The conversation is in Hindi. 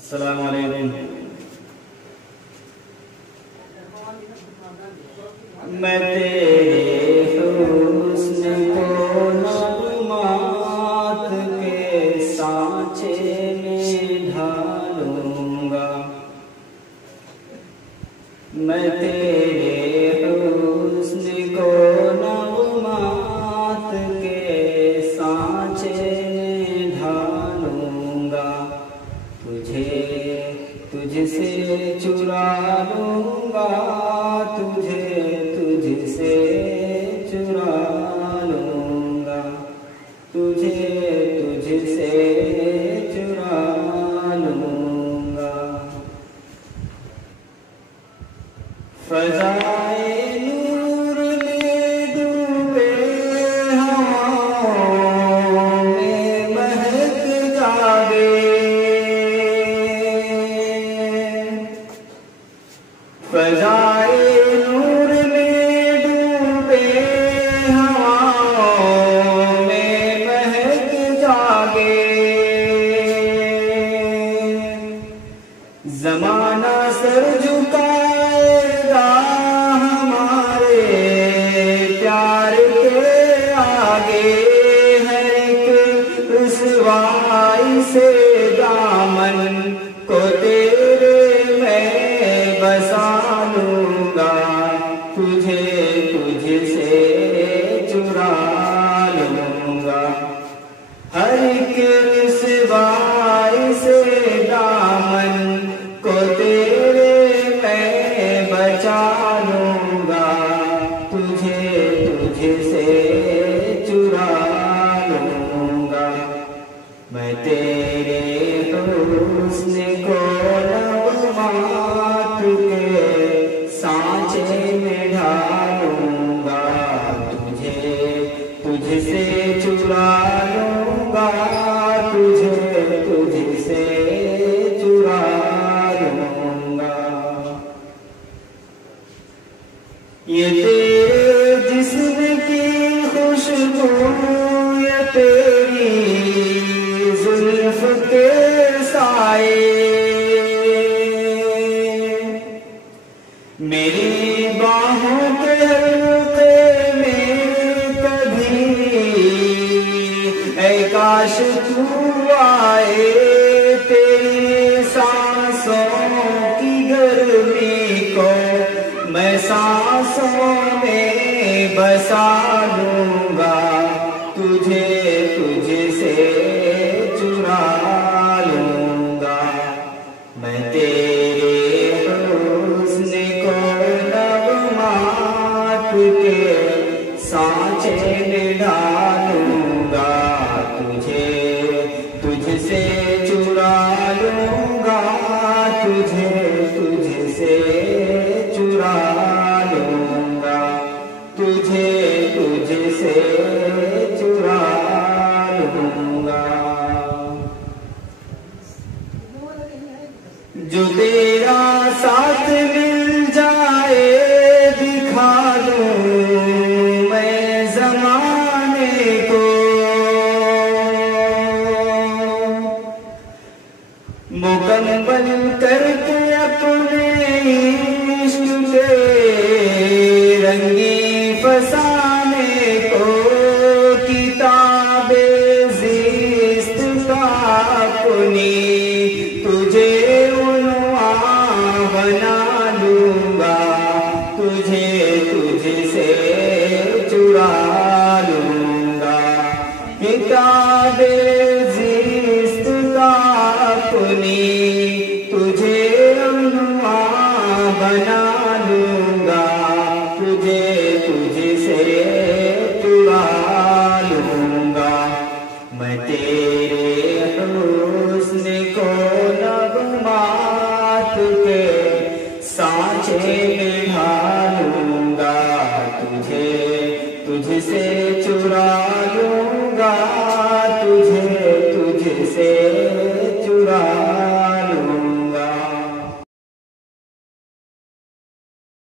अस्सलामु अलैकुम। मैं तेरे हुस्न को नगमात के सांचे में ढालूंगा। मैं तेरे हुस्न को नगमात के सांचे में ढालूंगा। तुझसे चुरा लूंगा, तुझसे चुरा लूंगा, तुझसे चुरा लूंगा। फ़ज़ाए नूर में डूबे हवाओं में महक जागे। फ़ज़ाए नूर में डूबे हवाओं में महक जागे। ज़माना सर झुकाएगा हमारे प्यार के आगे। है एक रुसवाई से दामन को तेरे मैं बसा लूंगा। तुझसे चुरा लूंगा। हर एक रुसवाई से दामन को तेरे मैं बचा लूंगा। तुझसे चुरा लूंगा। मैं तेरे हुस्न को नगमात के सांचे में ढालूंगा। तुझसे चुरा लूंगा, तुझसे चुरा लूंगा। ये तेरे जिस्म की खुशबू, ये तेरी जुल्फ के साए, मेरी बाहों के हल्के में कभी ऐ काश तू आए। तेरी सांसों की गर्मी को मैं सांसों में बसा लूंगा। तुझसे चुरा लूंगा। मैं तेरे हुस्न को नगमात के सांचे में ढालूंगा। तुझसे चुरा लूंगा, तुझसे चुरा लूंगा, तुझसे चुरा लूंगा। जो तेरा साथ मिल जाए दिखा दूं मैं ज़माने को। मुकम्मल करके अपने इश्क के रंगी फसाने को। किताबे ज़िस्त का अपनी तुझे उन्वान बना लूंगा। तुझसे चुरा लूंगा। किताबे ज़िस्त का अपनी तुझे उन्वान बना लूंगा। तुझसे चुरा लूंगा। मैं तेरे हुस्न को नगमात के सांचे में ढालूंगा। तुझसे चुरा